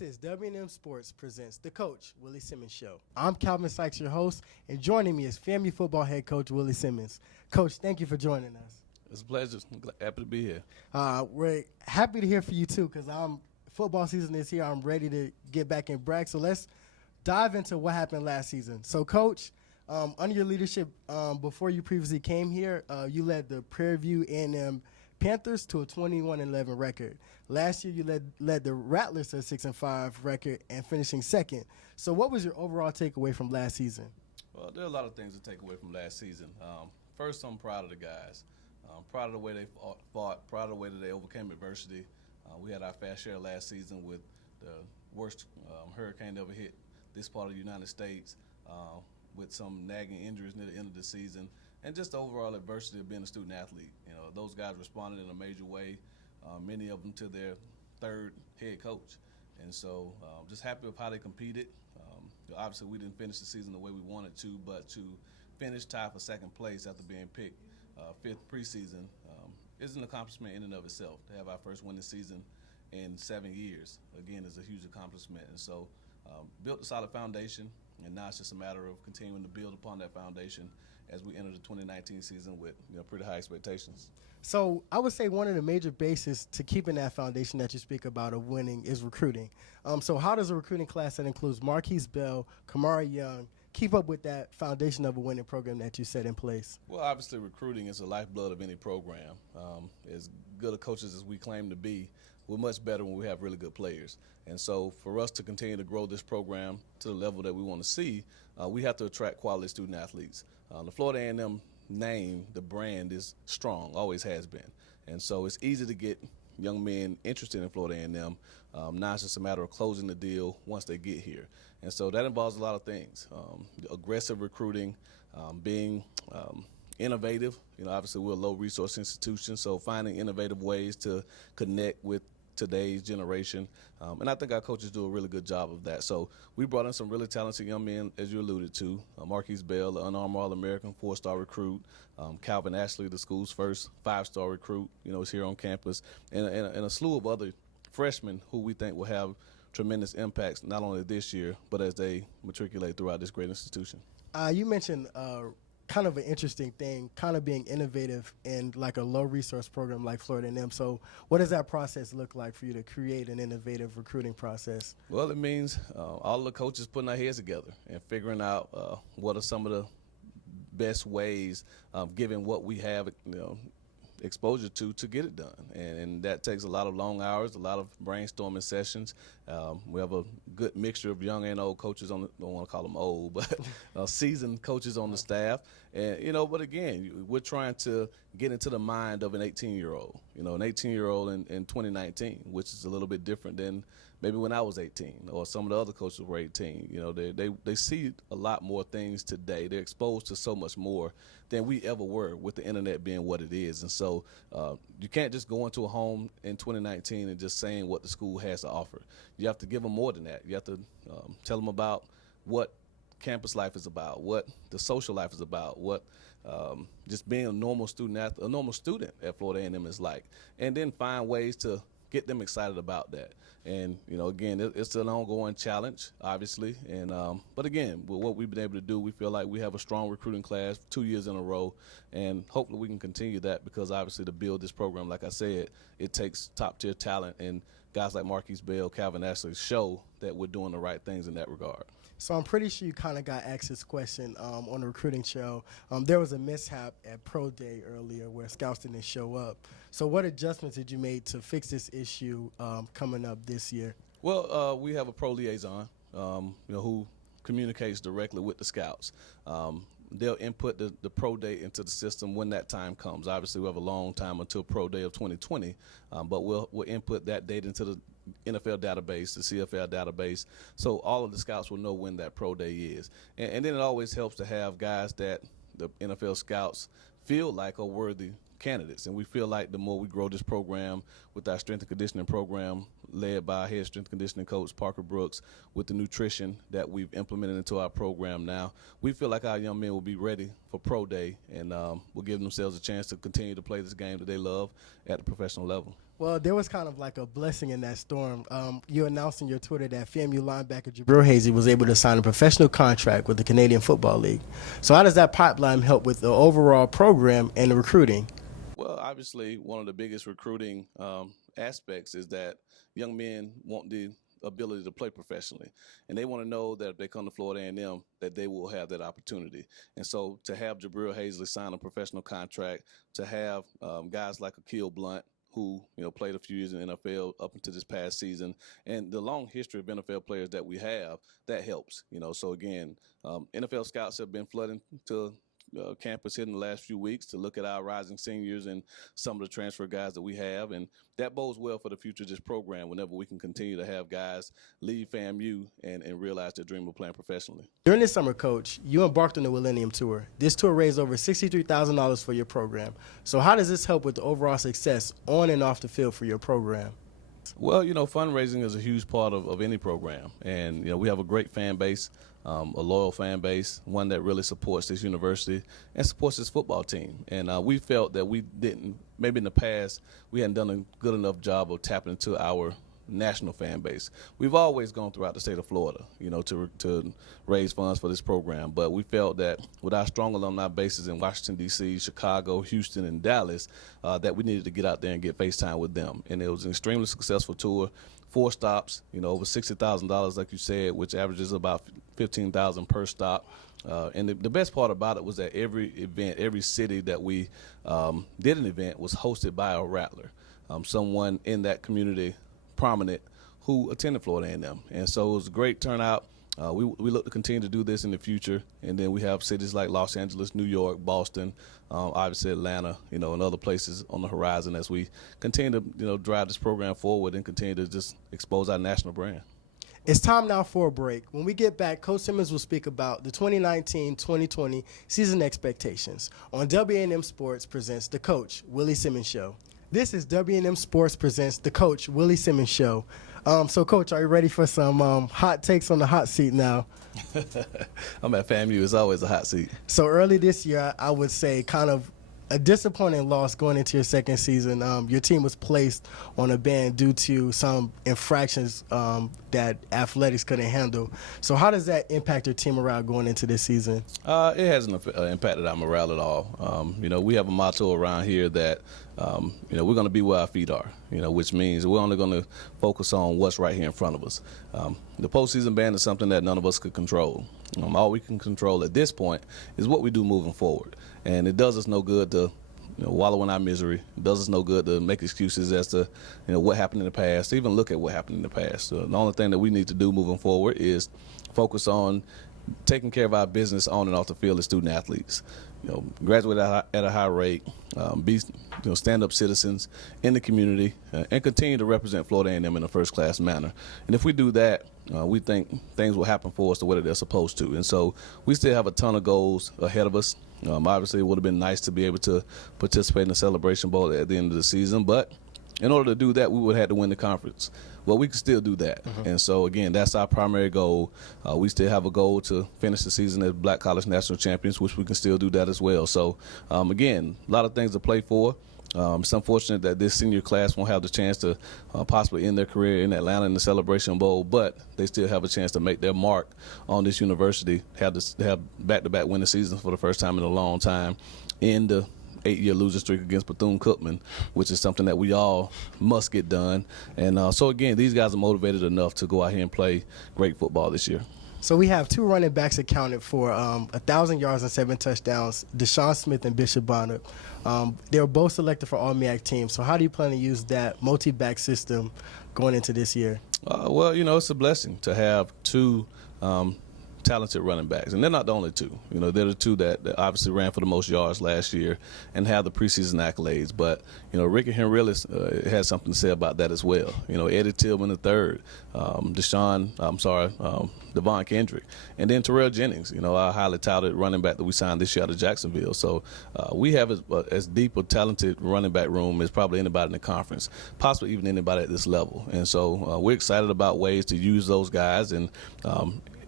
This is W&M Sports presents The Coach, Willie Simmons Show. I'm Calvin Sykes, your host, and joining me is FAMU football head coach Willie Simmons. Coach, thank you for joining us. It's a pleasure. I'm happy to be here. We're happy to hear from you, too, because football season is here. I'm ready to get back in brag. So let's dive into what happened last season. So, Coach, under your leadership, before you previously came here, you led the Prairie View A&M Panthers to a 21-11 record. Last year, you led the Rattlers to a 6-5 record and finishing second. So what was your overall takeaway from last season? Well, there are a lot of things to take away from last season. First, I'm proud of the guys. Proud of the way they fought, proud of the way that they overcame adversity. We had our fair share last season with the worst hurricane that ever hit this part of the United States, with some nagging injuries near the end of the season, and just the overall adversity of being a student athlete. You know, those guys responded in a major way, many of them to their third head coach. And so just happy with how they competed. Obviously, we didn't finish the season the way we wanted to, but to finish tied for second place after being picked fifth preseason is an accomplishment in and of itself. To have our first winning season in 7 years, again, is a huge accomplishment. And so built a solid foundation, and now it's just a matter of continuing to build upon that foundation as we enter the 2019 season with pretty high expectations. So I would say one of the major bases to keeping that foundation that you speak about of winning is recruiting. So how does a recruiting class that includes Marquise Bell, Kamari Young, keep up with that foundation of a winning program that you set in place? Well, obviously recruiting is the lifeblood of any program. As good a coaches as we claim to be, we're much better when we have really good players. And so for us to continue to grow this program to the level that we want to see, we have to attract quality student athletes. The Florida A&M name, the brand, is strong, always has been. And so it's easy to get young men interested in Florida A&M. Now it's just a matter of closing the deal once they get here. And so that involves a lot of things, aggressive recruiting, being innovative. Obviously we're a low-resource institution, so finding innovative ways to connect with today's generation. And I think our coaches do a really good job of that. So we brought in some really talented young men, as you alluded to. Marquise Bell, the unarmed All-American 4-star recruit. Calvin Ashley, the school's first 5-star recruit, is here on campus. And a slew of other freshmen who we think will have tremendous impacts, not only this year, but as they matriculate throughout this great institution. You mentioned kind of an interesting thing, kind of being innovative in like a low-resource program like Florida A&M. So what does that process look like for you to create an innovative recruiting process? Well, it means all the coaches putting their heads together and figuring out what are some of the best ways, given what we have, exposure to get it done. And that takes a lot of long hours, a lot of brainstorming sessions. We have a good mixture of young and old coaches on the, don't want to call them old, but seasoned coaches on the staff. And, but again, we're trying to get into the mind of an 18-year-old, an 18-year-old in 2019, which is a little bit different than maybe when I was 18 or some of the other coaches were 18. They see a lot more things today. They're exposed to so much more than we ever were, with the internet being what it is. And so you can't just go into a home in 2019 and just saying what the school has to offer. You have to give them more than that. You have to tell them about what campus life is about, what the social life is about, what just being a normal student at Florida A&M is like, and then find ways to get them excited about that. And, again, it's an ongoing challenge, obviously. And but, again, with what we've been able to do, we feel like we have a strong recruiting class 2 years in a row. And hopefully we can continue that because, obviously, to build this program, like I said, it takes top-tier talent. And guys like Marquise Bell, Calvin Ashley show that we're doing the right things in that regard. So I'm pretty sure you kind of got asked this question on the recruiting show. There was a mishap at Pro Day earlier where scouts didn't show up. So what adjustments did you make to fix this issue coming up this year? Well, we have a pro liaison, who communicates directly with the scouts. They'll input the pro day into the system when that time comes. Obviously, we have a long time until pro day of 2020, but we'll input that date into the NFL database, the CFL database, so all of the scouts will know when that pro day is. And then it always helps to have guys that the NFL scouts feel like are worthy candidates. And we feel like the more we grow this program with our strength and conditioning program, led by head strength conditioning coach Parker Brooks, with the nutrition that we've implemented into our program now, we feel like our young men will be ready for pro day, and will give themselves a chance to continue to play this game that they love at the professional level. Well, there was kind of like a blessing in that storm. You announced on your Twitter that FAMU linebacker Jabril Hazey was able to sign a professional contract with the Canadian Football League. So how does that pipeline help with the overall program and the recruiting? Well, obviously, one of the biggest recruiting aspects is that young men want the ability to play professionally, and they want to know that if they come to Florida A&M, that they will have that opportunity. And so to have Jabril Hazey sign a professional contract, to have guys like Akil Blunt, who played a few years in the NFL up until this past season, and the long history of NFL players that we have, that helps. So again, NFL scouts have been flooding to campus here in the last few weeks to look at our rising seniors and some of the transfer guys that we have, and that bodes well for the future of this program whenever we can continue to have guys leave FAMU and realize their dream of playing professionally. During this summer, Coach, you embarked on the Millennium Tour. This tour raised over $63,000 for your program. So how does this help with the overall success on and off the field for your program? Well, fundraising is a huge part of any program, and we have a great fan base, a loyal fan base, one that really supports this university and supports this football team. And we felt that we didn't, maybe in the past, we hadn't done a good enough job of tapping into our national fan base. We've always gone throughout the state of Florida, to raise funds for this program. But we felt that with our strong alumni bases in Washington, D.C., Chicago, Houston, and Dallas, that we needed to get out there and get FaceTime with them. And it was an extremely successful tour. 4 stops, over $60,000, like you said, which averages about $15,000 per stop. And the best part about it was that every event, every city that we did an event was hosted by a rattler, someone in that community prominent who attended Florida A&M. And so it was a great turnout. We look to continue to do this in the future, and then we have cities like Los Angeles, New York, Boston, obviously Atlanta, and other places on the horizon as we continue to drive this program forward and continue to just expose our national brand. It's time now for a break. When we get back, Coach Simmons will speak about the 2019-2020 season expectations on W&M Sports presents The Coach, Willie Simmons Show. This is W&M Sports presents The Coach, Willie Simmons Show. So, Coach, are you ready for some hot takes on the hot seat now? I'm at FAMU. It's always a hot seat. So early this year, I would say kind of a disappointing loss going into your second season. Your team was placed on a ban due to some infractions that athletics couldn't handle. So how does that impact your team morale going into this season? It hasn't impacted our morale at all. We have a motto around here that, we're going to be where our feet are, which means we're only going to focus on what's right here in front of us. The postseason ban is something that none of us could control. All we can control at this point is what we do moving forward. And it does us no good to wallow in our misery. It does us no good to make excuses as to what happened in the past, even look at what happened in the past. So the only thing that we need to do moving forward is focus on taking care of our business on and off the field as student athletes. Graduate at a high rate, be stand-up citizens in the community, and continue to represent Florida A&M in a first-class manner. And if we do that, we think things will happen for us the way that they're supposed to. And so we still have a ton of goals ahead of us. Obviously, it would have been nice to be able to participate in the Celebration Bowl at the end of the season, but in order to do that, we would have had to win the conference. Well, we can still do that. And so, again, that's our primary goal. We still have a goal to finish the season as Black College National Champions, which we can still do that as well. So, again, a lot of things to play for. It's unfortunate that this senior class won't have the chance to possibly end their career in Atlanta in the Celebration Bowl, but they still have a chance to make their mark on this university, have back-to-back winning seasons for the first time in a long time, in the 8-year losing streak against Bethune-Cookman, which is something that we all must get done. And so, again, these guys are motivated enough to go out here and play great football this year. So we have 2 running backs accounted for 1,000 yards and 7 touchdowns, Deshaun Smith and Bishop Bonner. They were both selected for All-MEAC teams. So how do you plan to use that multi-back system going into this year? Well, it's a blessing to have 2 talented running backs, and they're not the only two. You know, they're the two that obviously ran for the most yards last year and have the preseason accolades. But you know, Ricky Henrillis has something to say about that as well. You know, Eddie Tillman III, Devon Kendrick, and then Terrell Jennings. You know, our highly touted running back that we signed this year out of Jacksonville. So we have as deep a talented running back room as probably anybody in the conference, possibly even anybody at this level. And so we're excited about ways to use those guys. And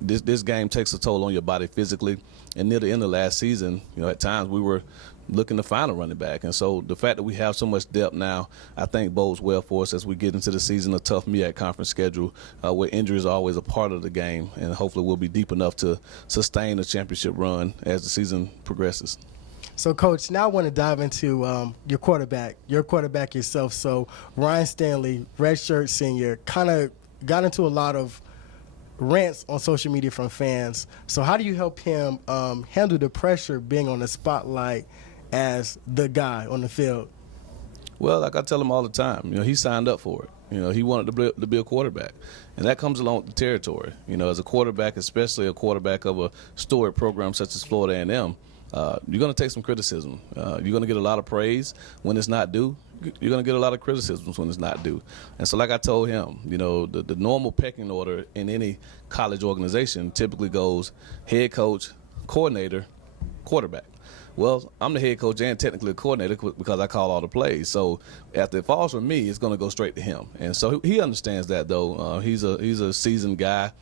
this game takes a toll on your body physically. And near the end of last season, you know, at times we were looking to find a running back. And so the fact that we have so much depth now, I think bodes well for us as we get into the season, a tough MEAC conference schedule where injuries are always a part of the game. And hopefully we'll be deep enough to sustain a championship run as the season progresses. So, Coach, now I want to dive into your quarterback yourself. So Ryan Stanley, redshirt senior, kind of got into a lot of rants on social media from fans. So how do you help him handle the pressure being on the spotlight as the guy on the field? Well, like I tell him all the time, you know, he signed up for it. You know, he wanted to be a quarterback. And that comes along with the territory. You know, as a quarterback, especially a quarterback of a storied program such as Florida A&M, you're going to take some criticism. You're going to get a lot of praise when it's not due. You're going to get a lot of criticisms when it's not due. And so like I told him, you know, the normal pecking order in any college organization typically goes head coach, coordinator, quarterback. Well, I'm the head coach and technically a coordinator because I call all the plays. So after it falls from me, it's going to go straight to him. And so he understands that, though. He's a seasoned guy.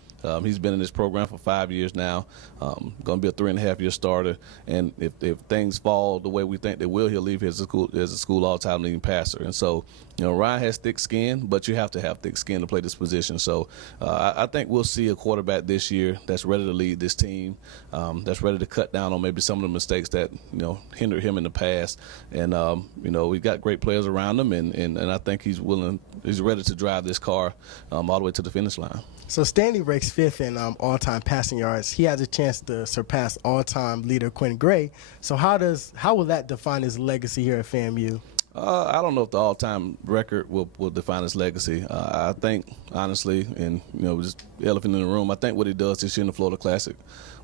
He's been in this program for 5 years now, going to be a 3.5-year starter. And if things fall the way we think they will, he'll leave here as a school all-time leading passer. And so, you know, Ryan has thick skin, but you have to have thick skin to play this position. So I think we'll see a quarterback this year that's ready to lead this team, that's ready to cut down on maybe some of the mistakes that, you know, hindered him in the past. And, you know, we've got great players around him, and I think he's ready to drive this car all the way to the finish line. So Stanley ranks 5th in all-time passing yards. He has a chance to surpass all-time leader Quinn Gray. So how will that define his legacy here at FAMU? I don't know if the all-time record will define his legacy. I think, honestly, and, you know, just elephant in the room, I think what he does this year in the Florida Classic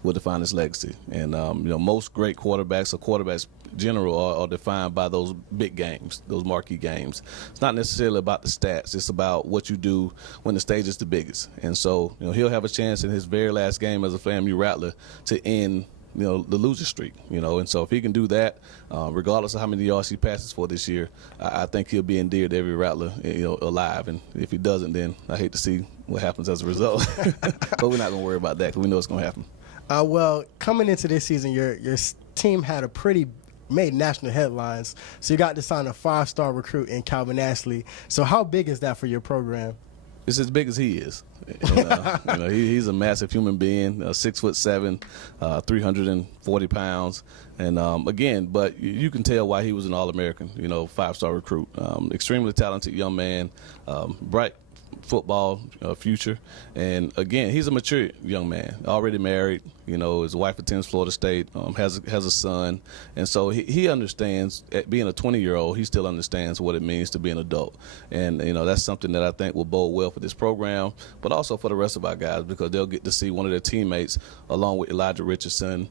will define his legacy. And, you know, most great quarterbacks or quarterbacks in general are defined by those big games, those marquee games. It's not necessarily about the stats. It's about what you do when the stage is the biggest. And so, you know, he'll have a chance in his very last game as a FAMU Rattler to end, you know, the loser streak, you know. And so if he can do that, regardless of how many yards he passes for this year, I think he'll be endeared to every Rattler, you know, alive. And if he doesn't, then I hate to see what happens as a result. But we're not going to worry about that because we know it's going to happen. Well, coming into this season, your team had made national headlines. So you got to sign a 5-star recruit in Calvin Ashley. So how big is that for your program? It's as big as he is. And, you know, he's a massive human being, 6'7", 340 pounds. And again, but you can tell why he was an All-American, you know, 5-star recruit. Extremely talented young man, bright football future. And again, he's a mature young man, already married. You know, his wife attends Florida State, has a son. And so he understands, at being a 20-year-old, he still understands what it means to be an adult. And, you know, that's something that I think will bode well for this program, but also for the rest of our guys, because they'll get to see one of their teammates, along with Elijah Richardson,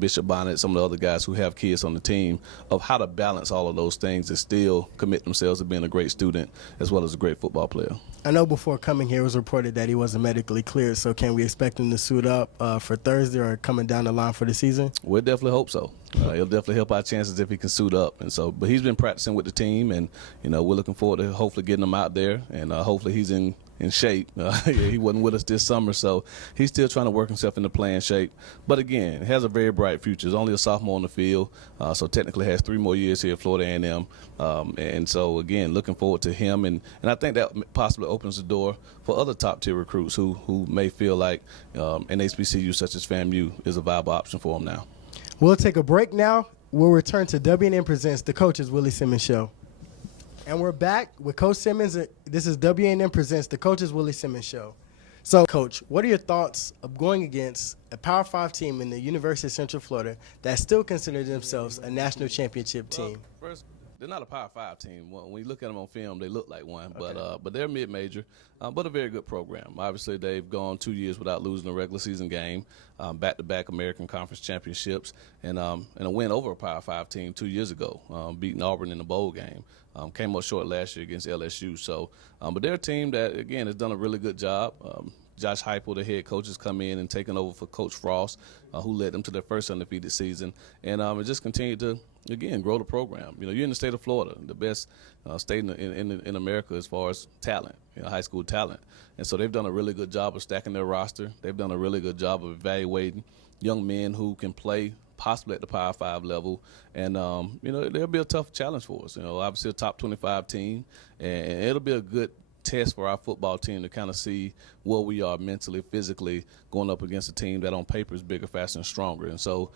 Bishop Bonnet, some of the other guys who have kids on the team, of how to balance all of those things and still commit themselves to being a great student as well as a great football player. I know before coming here it was reported that he wasn't medically cleared, so can we expect him to suit up for Thursday or coming down the line for the season? We'll definitely hope so. He'll definitely help our chances if he can suit up. And so, but he's been practicing with the team, and, you know, we're looking forward to hopefully getting him out there, and hopefully he's in shape. He wasn't with us this summer, so he's still trying to work himself into playing shape. But again, has a very bright future. He's only a sophomore on the field, so technically has 3 more years here at Florida A&M. And so, again, looking forward to him. And I think that possibly opens the door for other top-tier recruits who may feel like an HBCU such as FAMU is a viable option for them now. We'll take a break now. We'll return to WNN Presents the Coach's Willie Simmons Show. And we're back with Coach Simmons. This is WNN Presents the Coach's Willie Simmons Show. So, Coach, what are your thoughts of going against a Power 5 team in the University of Central Florida that still consider themselves a national championship team? First, They're not a Power 5 team. When you look at them on film, they look like one, but they're mid-major, but a very good program. Obviously, they've gone 2 years without losing a regular season game, back-to-back American Conference championships, and a win over a Power 5 team 2 years ago, beating Auburn in the bowl game. Came up short last year against LSU. So, but they're a team that, again, has done a really good job. Josh Heupel, the head coach, has come in and taken over for Coach Frost, who led them to their first undefeated season, and just continued to, again, grow the program. You know, you're in the state of Florida, the best state in America as far as talent, high school talent. And so they've done a really good job of stacking their roster. They've done a really good job of evaluating young men who can play possibly at the Power 5 level. And, there'll be a tough challenge for us. Obviously a top 25 team, and it'll be a good test for our football team to kind of see where we are mentally, physically, going up against a team that on paper is bigger, faster, and stronger. And so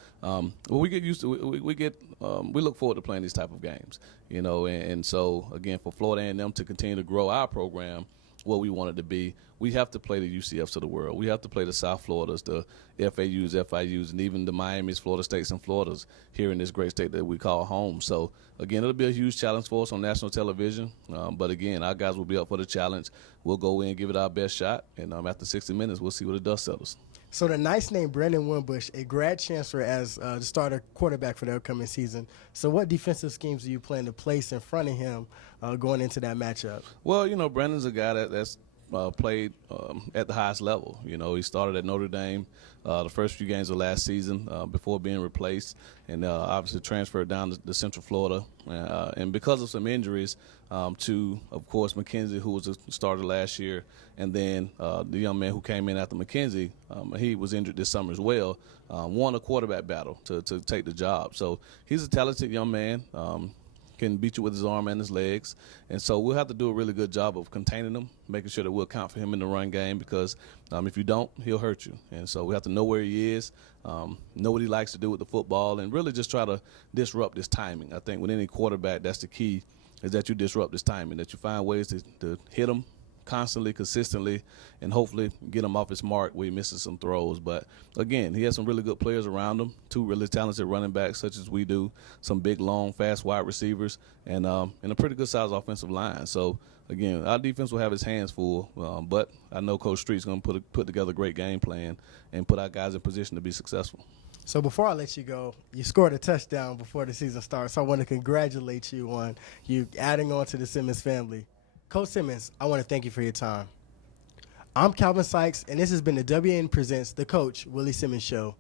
we get used to we look forward to playing these type of games, and so again, for Florida A&M to continue to grow our program what we want it to be, we have to play the UCFs of the world. We have to play the South Floridas, the FAUs, FIUs, and even the Miamis, Florida States, and Floridas here in this great state that we call home. So, again, it'll be a huge challenge for us on national television. But, again, our guys will be up for the challenge. We'll go in and give it our best shot. And after 60 minutes, we'll see where the dust settles. So the nice name, Brandon Wimbush, a grad transfer as the starter quarterback for the upcoming season. So what defensive schemes do you plan to place in front of him going into that matchup? Well, Brandon's a guy that's played at the highest level. He started at Notre Dame the first few games of last season before being replaced, and obviously transferred down to Central Florida. And because of some injuries to, of course, McKenzie, who was a starter last year, and then the young man who came in after McKenzie, he was injured this summer as well, won a quarterback battle to take the job. So he's a talented young man. Can beat you with his arm and his legs. And so we'll have to do a really good job of containing him, making sure that we'll account for him in the run game, because if you don't, he'll hurt you. And so we have to know where he is, know what he likes to do with the football, and really just try to disrupt his timing. I think with any quarterback, that's the key, is that you disrupt his timing, that you find ways to hit him constantly, consistently, and hopefully get him off his mark where he misses some throws. But, again, he has some really good players around him, two really talented running backs such as we do, some big, long, fast wide receivers, and a pretty good-sized offensive line. So, again, our defense will have its hands full, but I know Coach Street's going to put together a great game plan and put our guys in position to be successful. So before I let you go, you scored a touchdown before the season starts, so I want to congratulate you on you adding on to the Simmons family. Coach Simmons, I want to thank you for your time. I'm Calvin Sykes, and this has been the WN Presents The Coach Willie Simmons Show.